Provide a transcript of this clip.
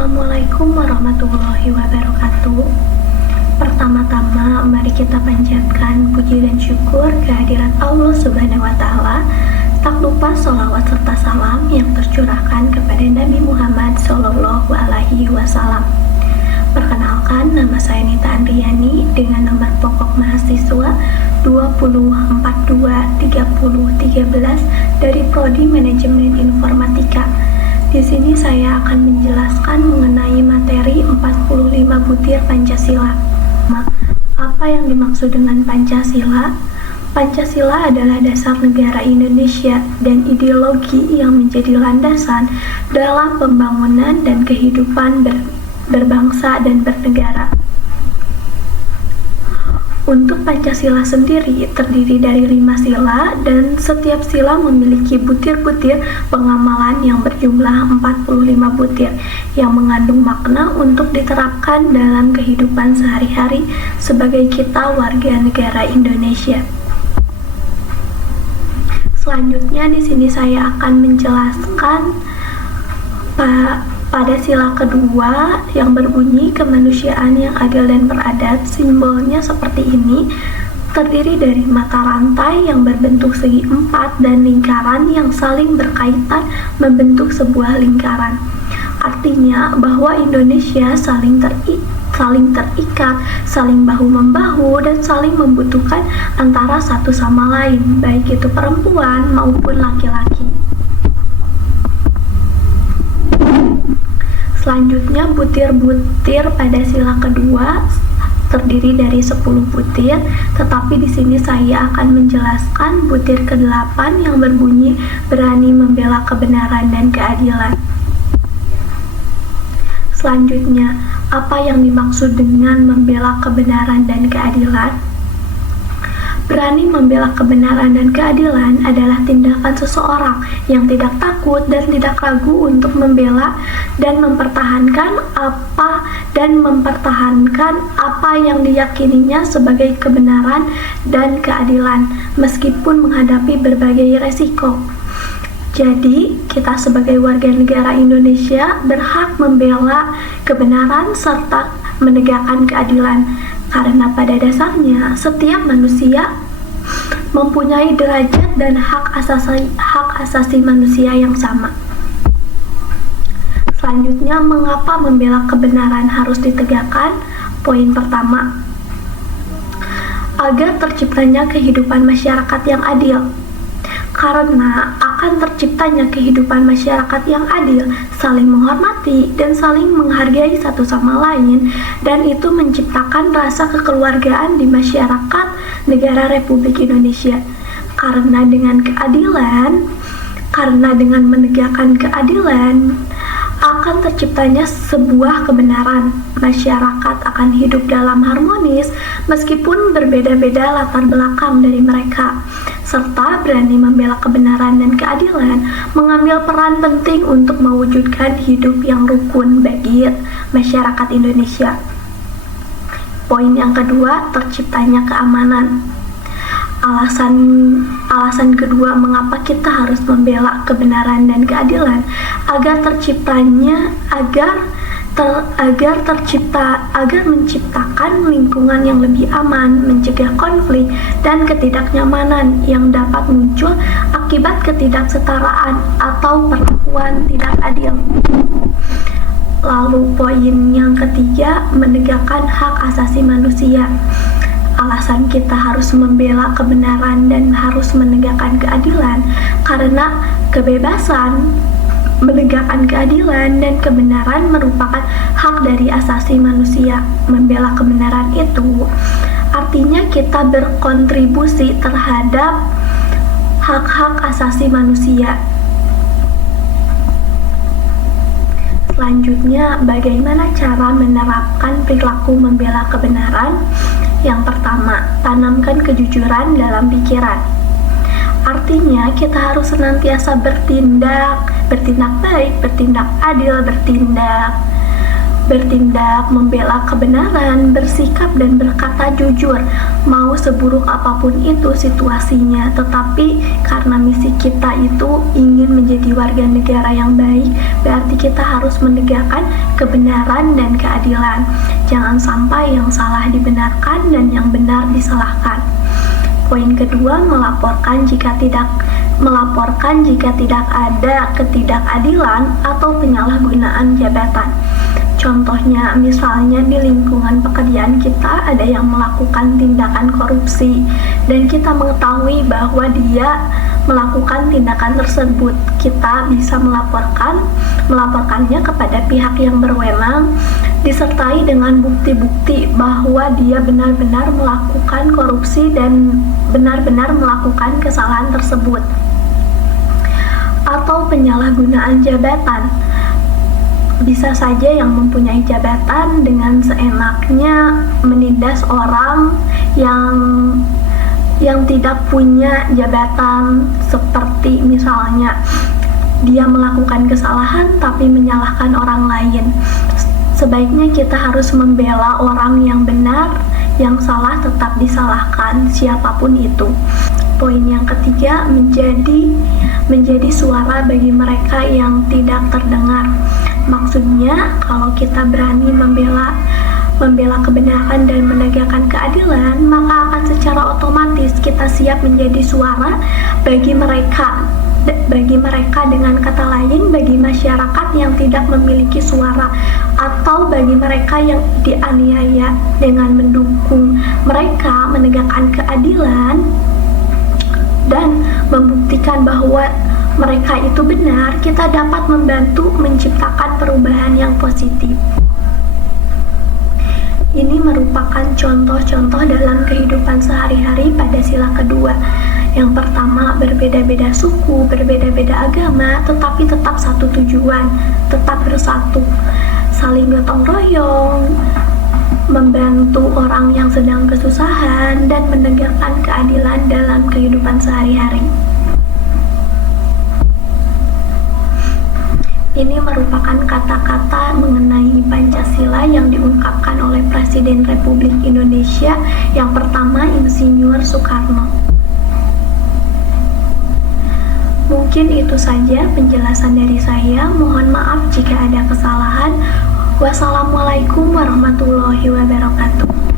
Assalamualaikum warahmatullahi wabarakatuh. Pertama-tama, mari kita panjatkan puji dan syukur kehadirat Allah Subhanahu wa Ta'ala. Tak lupa sholawat serta salam yang tercurahkan kepada Nabi Muhammad Sallallahu Alaihi Wasallam. Perkenalkan, nama saya Nita Andriani dengan nomor pokok mahasiswa 20423013 dari Prodi Manajemen Informatika. Di sini saya akan menjelaskan mengenai materi 45 butir Pancasila. Apa yang dimaksud dengan Pancasila? Pancasila adalah dasar negara Indonesia dan ideologi yang menjadi landasan dalam pembangunan dan kehidupan berbangsa dan bernegara. Untuk Pancasila sendiri terdiri dari 5 sila dan setiap sila memiliki butir-butir pengamalan yang berjumlah 45 butir yang mengandung makna untuk diterapkan dalam kehidupan sehari-hari sebagai kita warga negara Indonesia. Selanjutnya di sini saya akan menjelaskan pada sila kedua yang berbunyi kemanusiaan yang adil dan beradab. Simbolnya seperti ini, terdiri dari mata rantai yang berbentuk segi 4 dan lingkaran yang saling berkaitan membentuk sebuah lingkaran. Artinya bahwa Indonesia saling terikat, saling bahu-membahu, dan saling membutuhkan antara satu sama lain, baik itu perempuan maupun laki-laki. Selanjutnya, butir-butir pada sila kedua terdiri dari 10 butir, tetapi di sini saya akan menjelaskan butir ke-8 yang berbunyi berani membela kebenaran dan keadilan. Selanjutnya, apa yang dimaksud dengan membela kebenaran dan keadilan? Berani membela kebenaran dan keadilan adalah tindakan seseorang yang tidak takut dan tidak ragu untuk membela dan mempertahankan apa yang diyakininya sebagai kebenaran dan keadilan meskipun menghadapi berbagai resiko. Jadi, kita sebagai warga negara Indonesia berhak membela kebenaran serta menegakkan keadilan. Karena pada dasarnya setiap manusia mempunyai derajat dan hak asasi manusia yang sama. Selanjutnya, mengapa membela kebenaran harus ditegakkan? Poin pertama, agar terciptanya kehidupan masyarakat yang adil. Karena akan terciptanya kehidupan masyarakat yang adil, saling menghormati dan saling menghargai satu sama lain, dan itu menciptakan rasa kekeluargaan di masyarakat negara Republik Indonesia. Karena dengan menegakkan keadilan akan terciptanya sebuah kebenaran. Masyarakat akan hidup dalam harmonis meskipun berbeda-beda latar belakang dari mereka, serta berani membela kebenaran dan keadilan mengambil peran penting untuk mewujudkan hidup yang rukun bagi masyarakat Indonesia. Poin yang kedua, terciptanya keamanan. Alasan kedua mengapa kita harus membela kebenaran dan keadilan agar menciptakan lingkungan yang lebih aman, mencegah konflik dan ketidaknyamanan yang dapat muncul akibat ketidaksetaraan atau perlakuan tidak adil. Lalu poin yang ketiga, menegakkan hak asasi manusia. Alasan kita harus membela kebenaran dan harus menegakkan keadilan karena kebebasan, menegakkan keadilan dan kebenaran merupakan hak dari asasi manusia. Membela kebenaran itu artinya kita berkontribusi terhadap hak-hak asasi manusia. Selanjutnya, bagaimana cara menerapkan perilaku membela kebenaran? Yang pertama, tanamkan kejujuran dalam pikiran. Artinya, kita harus senantiasa bertindak baik, bertindak adil, bertindak bertindak, membela kebenaran, bersikap dan berkata jujur, mau seburuk apapun itu situasinya. Tetapi karena misi kita itu ingin menjadi warga negara yang baik, berarti kita harus menegakkan kebenaran dan keadilan. Jangan sampai yang salah dibenarkan dan yang benar disalahkan. Poin kedua, melaporkan jika tidak ada ketidakadilan atau penyalahgunaan jabatan. Contohnya, misalnya di lingkungan pekerjaan kita ada yang melakukan tindakan korupsi dan kita mengetahui bahwa dia melakukan tindakan tersebut. Kita bisa melaporkannya kepada pihak yang berwenang disertai dengan bukti-bukti bahwa dia benar-benar melakukan korupsi dan benar-benar melakukan kesalahan tersebut. Atau penyalahgunaan jabatan. Bisa saja yang mempunyai jabatan dengan seenaknya menindas orang yang tidak punya jabatan, seperti misalnya dia melakukan kesalahan tapi menyalahkan orang lain. Sebaiknya kita harus membela orang yang benar, yang salah tetap disalahkan siapapun itu. Poin yang ketiga, menjadi suara bagi mereka yang tidak terdengar. Maksudnya, kalau kita berani membela kebenaran dan menegakkan keadilan, maka akan secara otomatis kita siap menjadi suara bagi mereka dengan kata lain, bagi masyarakat yang tidak memiliki suara, atau bagi mereka yang dianiaya. Dengan mendukung mereka menegakkan keadilan dan membuktikan bahwa mereka itu benar, kita dapat membantu menciptakan perubahan yang positif. Ini merupakan contoh-contoh dalam kehidupan sehari-hari pada sila kedua. Yang pertama, berbeda-beda suku, berbeda-beda agama, tetapi tetap satu tujuan, tetap bersatu, saling gotong royong, membantu orang yang sedang kesusahan, dan menegakkan keadilan dalam kehidupan sehari-hari. Ini merupakan kata-kata mengenai Pancasila yang diungkapkan oleh Presiden Republik Indonesia yang pertama, Insinyur Soekarno. Mungkin itu saja penjelasan dari saya. Mohon maaf jika ada kesalahan. Wassalamualaikum warahmatullahi wabarakatuh.